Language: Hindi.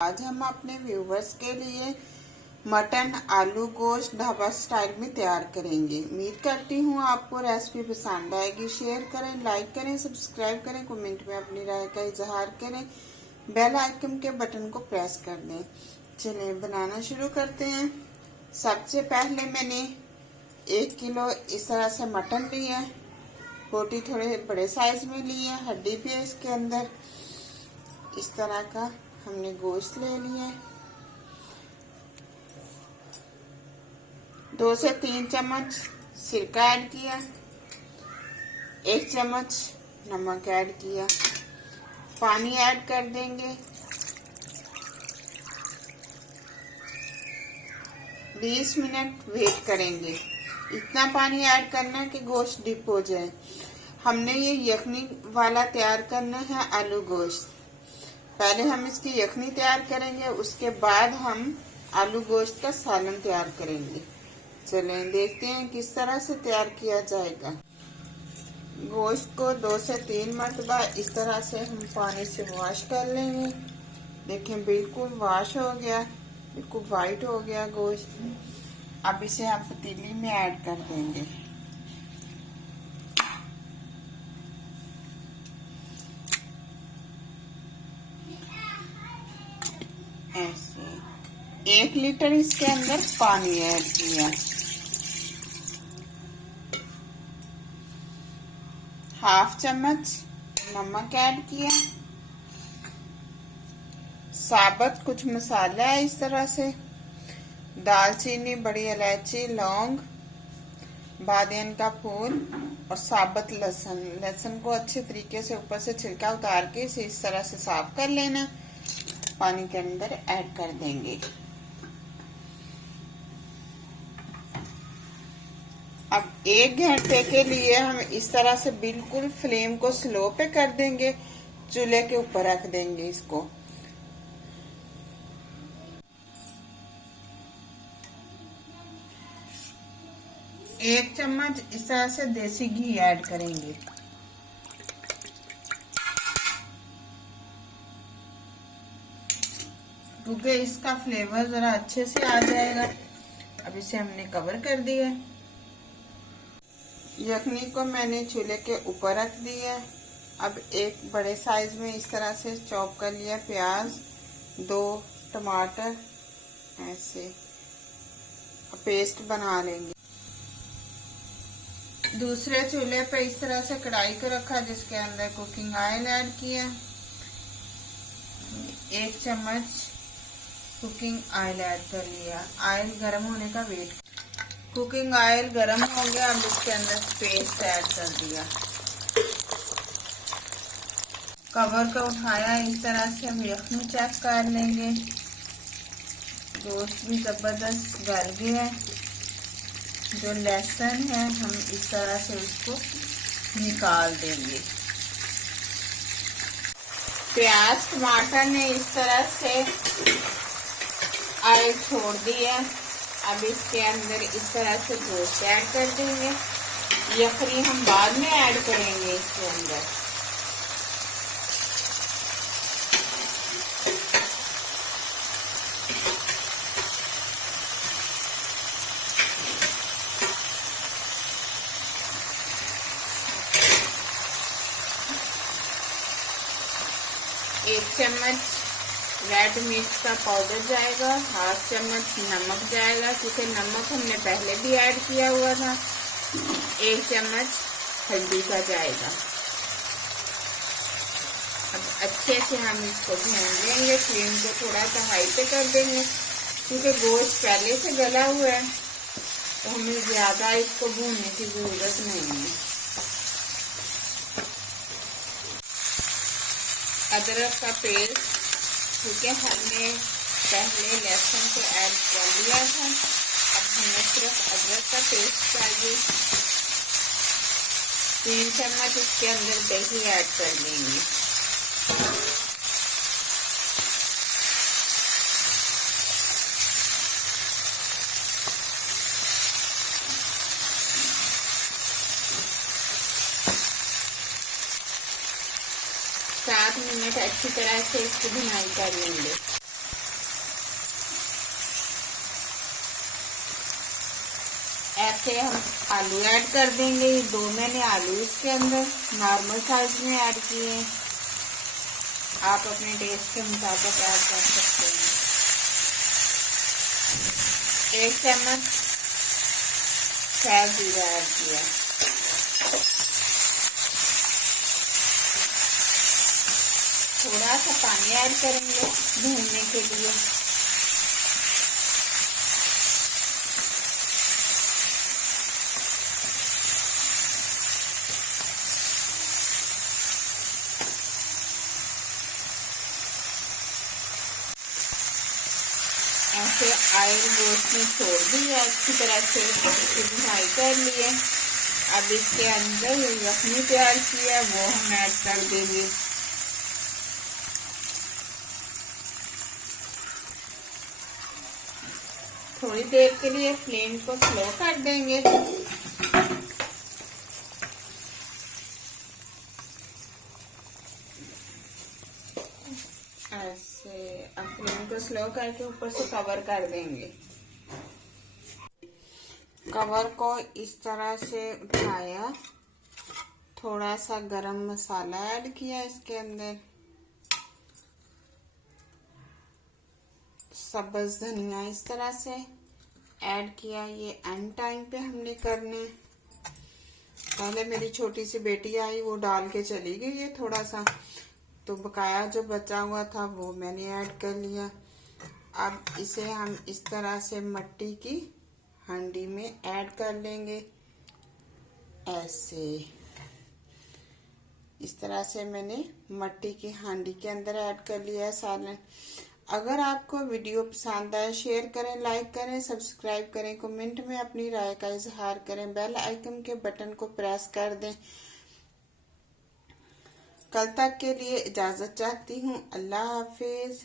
आज हम अपने व्यूवर्स के लिए मटन आलू गोश्त ढाबा स्टाइल में तैयार करेंगे। उम्मीद करती हूँ आपको रेसिपी पसंद आएगी। शेयर करें, लाइक करें, सब्सक्राइब करें, कमेंट में अपनी राय का इजहार करें, बेल आइकन के बटन को प्रेस कर दें। चलिए बनाना शुरू करते हैं। सबसे पहले मैंने 1 किलो इस तरह से मटन लिया है। बोटी थोड़े बड़े साइज में ली है, हड्डी भी है इसके अंदर। इस तरह का हमने गोश्त ले लिया है। 2 से 3 चम्मच सिरका ऐड किया, 1 चम्मच नमक ऐड किया, पानी ऐड कर देंगे। 20 मिनट वेट करेंगे। इतना पानी ऐड करना है कि गोश्त डिप हो जाए। हमने ये यखनी वाला तैयार करना है आलू गोश्त। पहले हम इसकी यखनी तैयार करेंगे, उसके बाद हम आलू गोश्त का सालन तैयार करेंगे। चलें देखते हैं किस तरह से तैयार किया जाएगा। गोश्त को 2 से 3 मरतबा इस तरह से हम पानी से वॉश कर लेंगे। देखें बिल्कुल वॉश हो गया, बिल्कुल वाइट हो गया गोश्त। अब इसे हम पतीली में ऐड कर देंगे। ऐसे 1 लीटर इसके अंदर पानी ऐड किया, ½ चम्मच नमक ऐड किया, साबुत कुछ मसाला है इस तरह से, दालचीनी, बड़ी इलायची, लौंग, बादियन का फूल और साबुत लहसुन। लहसुन को अच्छे तरीके से ऊपर से छिलका उतार के इसे इस तरह से साफ कर लेना। पानी के अंदर ऐड कर देंगे। अब 1 घंटे के लिए हम इस तरह से बिल्कुल फ्लेम को स्लो पे कर देंगे, चूल्हे के ऊपर रख देंगे इसको। एक चम्मच इस तरह से देसी घी ऐड करेंगे। क्योंकि इसका फ्लेवर जरा अच्छे से आ जाएगा। अब इसे हमने कवर कर दिया। यखनी को मैंने चूल्हे के ऊपर रख दिया। अब एक बड़े साइज में इस तरह से चॉप कर लिया प्याज, 2 टमाटर, ऐसे पेस्ट बना लेंगे। दूसरे चूल्हे पे इस तरह से कढ़ाई को रखा, जिसके अंदर कुकिंग ऑयल ऐड किया, 1 चम्मच कुकिंग ऑयल ऐड कर लिया। ऑयल गर्म होने का वेट। कुकिंग ऑयल गर्म हो गया। अब इसके अंदर पेस्ट ऐड कर दिया। कवर को उठाया, इस तरह से हम यखनी चेक कर लेंगे। गोश्त भी जबरदस्त गल गया है। जो लहसुन है हम इस तरह से उसको निकाल देंगे। प्याज टमाटर ने इस तरह से ऑयल छोड़ दिया। अब इसके अंदर इस तरह से गोश्त ऐड कर देंगे। यखनी हम बाद में ऐड करेंगे इसके अंदर। एक चम्मच रेड मिर्च का पाउडर जाएगा, ½ चम्मच नमक जाएगा, क्योंकि नमक हमने पहले भी ऐड किया हुआ था। 1 चम्मच हल्दी का जाएगा। अब अच्छे से हम इसको भून लेंगे। फ्लेम को थोड़ा सा हाई पे कर देंगे, क्योंकि गोश्त पहले से गला हुआ है, तो हमें ज्यादा इसको भूनने की जरूरत नहीं है। अदरक का पेस्ट, क्योंकि हमने पहले लहसुन को ऐड कर लिया था, अब हमें सिर्फ अदरक का पेस्ट चाहिए। 3 चम्मच इसके अंदर दही ऐड कर देंगे। सात मिनट अच्छी तरह से इसकी भुनाई कर लेंगे। ऐसे हम आलू ऐड कर देंगे। ये 2 मैंने आलू इसके अंदर नॉर्मल साइज में ऐड किए हैं। आप अपने टेस्ट के मुताबिक ऐड कर सकते हैं। 1 चम्मच सैज जीरा ऐड किया। थोड़ा सा पानी ऐड करेंगे भूनने के लिए। ऐसे आयल गोश्त में छोड़ दी अच्छी तरह से भुनाई कर लिए। अब इसके अंदर जो यखनी तैयार की है वो हम ऐड कर देंगे। थोड़ी देर के लिए फ्लेम को स्लो कर देंगे। ऐसे अब फ्लेम को स्लो करके ऊपर से कवर कर देंगे। कवर को इस तरह से उठाया, थोड़ा सा गरम मसाला ऐड किया इसके अंदर, सब्ज धनिया इस तरह से ऐड किया। ये एंड टाइम पे हमने करने। पहले मेरी छोटी सी बेटी आई, वो डाल के चली गई है थोड़ा सा, तो बकाया जो बचा हुआ था वो मैंने ऐड कर लिया। अब इसे हम इस तरह से मिट्टी की हांडी में ऐड कर लेंगे। ऐसे इस तरह से मैंने मिट्टी की हांडी के अंदर ऐड कर लिया है सालन। अगर आपको वीडियो पसंद आए शेयर करें, लाइक करें, सब्सक्राइब करें, कमेंट में अपनी राय का इजहार करें, बेल आइकन के बटन को प्रेस कर दें। कल तक के लिए इजाजत चाहती हूँ। अल्लाह हाफिज।